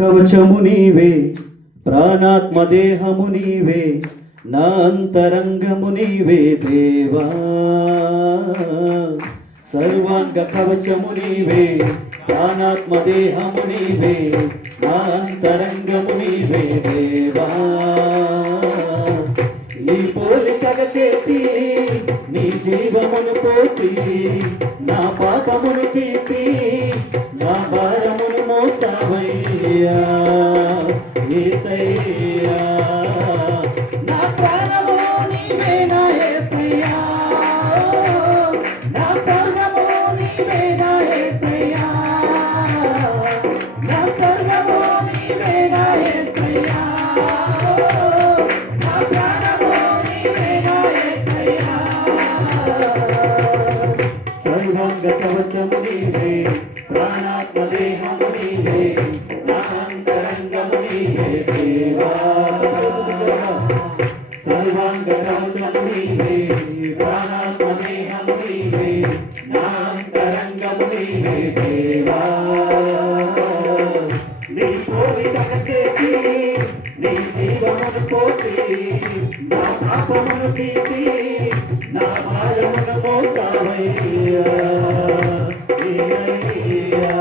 కవచము నీవే, ప్రాణాత్మ దేహము నీవే, నా అంతరంగము నీవే దేవా. సర్వాంగ కవచము నీవే, ప్రాణాత్మ దేహము నీవే, నా అంతరంగము నీవే దేవా. నీ పోలికగా చేసి నీ జీవమును పోసి, నా పాపమును తీసి నా భారమును మోసావయ్యా యేసయ్యా. నా ప్రాణము నీవే నా యేసయ్యా, నా సర్వము నీవే నా యేసయ్యా, నా సర్వము నీవే నా యేసయ్యా, నా ప్రాణము నీవే నా యేసయ్యా. సర్వాంగ కవచము నీవే, ప్రాణాత్మ దేహము నీవే, నా అంతరంగము నీవే దేవా. సర్వాంగ కవచము నీవే, ప్రాణాత్మ దేహము నీవే, నా అంతరంగము నీవే దేవా. నీ పోలికగా చేసి నీ జీవమును పోసి, నా పాపమును తీసి నా భారమును మోసావయ్యా యేసయ్యా.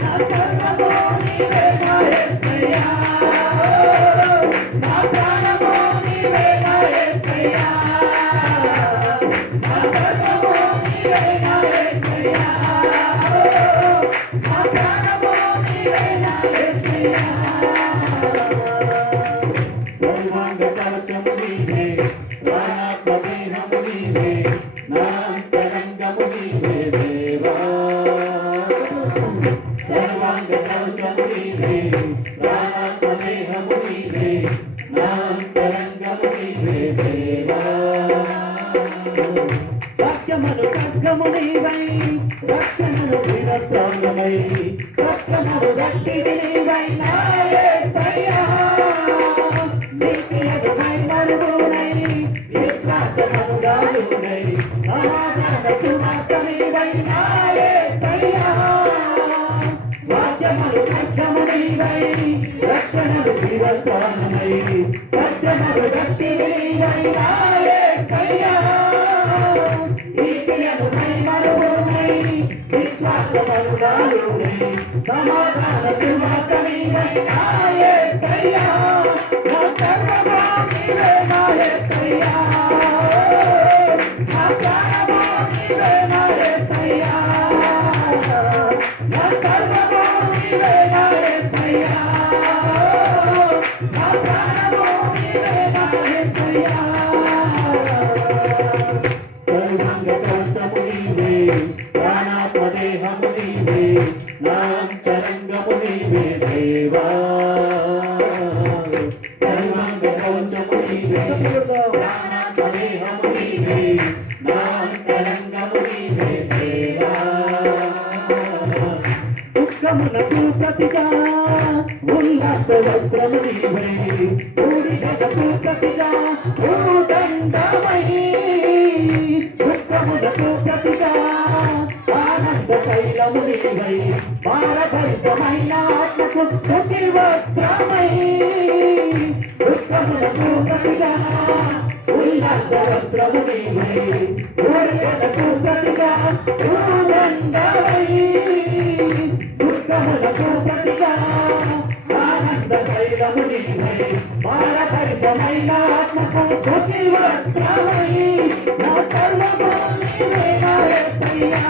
నా సర్వము నీవే నా యేసయ్యా, నా ప్రాణము నీవే నా యేసయ్యా, నా సర్వము నీవే నా యేసయ్యా, నా ప్రాణము నీవే నా యేసయ్యా. సర్వాంగ కవచము నీవే, ప్రాణాత్మ దేహము నీవే, నా అంతరంగము నీవే దేవా. సర్వాంగ కవచము నీవే, ప్రాణాత్మ దేహము నీవే, నా అంతరంగము నీవే దేవా. వాక్యములు ఖడ్గము నీవై, రక్షణను దినస్రాంగమై, సత్యములు గట్టిది నీవై నా యేసయ్యా. నీతియగు మహిమరువునై, విశ్వాసమును గాలునై, సమాధాన సువార్త నీవై నా యేసయ్యా. వాక్యములు ఖడ్గము నీవై, రక్షణను దినస్రాంగమై, సత్యములు గట్టిది నీవై నా యేసయ్యా. నీతియగు మహిమరువునై, విశ్వాసమును గాలునై, సమాధాన సువార్త నీవై నా యేసయ్యా. నా సర్వము నీవే నా యేసయ్యా, నా ప్రాణము నీవే నా యేసయ్యా, నా సర్వము నీవే నా యేసయ్యా, నా ప్రాణము నీవే నా యేసయ్యా. సర్వాంగ కవచము నీవే, ప్రాణాత్మ దేహము నీవే, నా అంతరంగము నీవే దేవా. సర్వాంగ కవచము నీవే, ప్రాణాత్మ దేహము నీవే, నా అంతరంగము నీవే దేవా. దుఃఖమునకు ప్రతిగా ఉల్లాస వస్త్రము నీవై, బూడిదకు ప్రతిగా భూదండమై, దుఃఖమునకు ప్రతిగా ఆనంద తైలము నీవై, భారభరితమైన ఆత్మకు స్తుతి వస్త్రమై. దుఃఖమునకు ప్రతిగా ఉల్లాస వస్త్రము నీవై, బూడిదకు ప్రతిగా భూదండమై, దుఃఖమునకు ప్రతిగా ఆనంద తైలము నీవై, భారభరితమైన ఆత్మకు స్తుతి వస్త్రమై. నా సర్వము నీవే నా యేసయ్యా,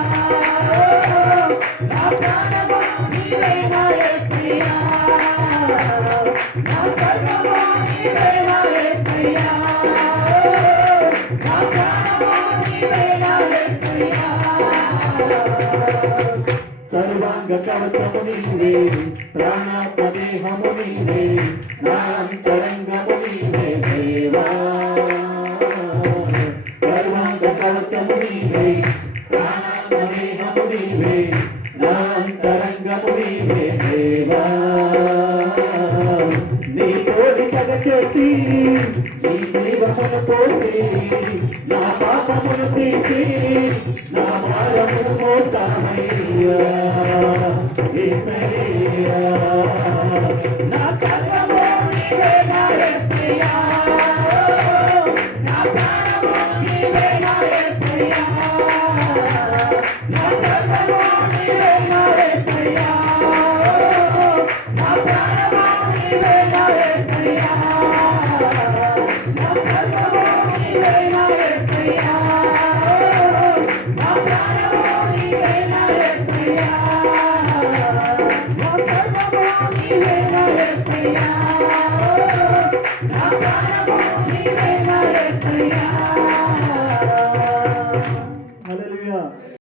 నా ప్రాణము నీవే నా యేసయ్యా, నా సర్వము నీవే నా యేసయ్యా, నా ప్రాణము నీవే నా యేసయ్యా. సర్వాంగ కవచము నీవే, ప్రాణాత్మ దేహము నీవే, నా అంతరంగము నీవే దేవా. సర్వాంగ కవచము నీవే, ప్రాణాత్మ దేహము నీవే, నా అంతరంగము నీవే దేవా. నీ పోలికగా చేసి నీ జీవమును పోసి, నా పాపమును తీసి నా భారమును మోసావయ్యా యేసయ్యా. నా సర్వము నీవే నా యేసయ్యా నా ప్రాణము నీవే నా యేసయ్యా నా సర్వము నీవే నా యేసయ్యా నా ప్రాణము నీవే నా యేసయ్యా నా సర్వము నీవే నా యేసయ్యా నా ప్రాణము నీవే నా యేసయ్యా నా సర్వము నీవే నా యేసయ్యా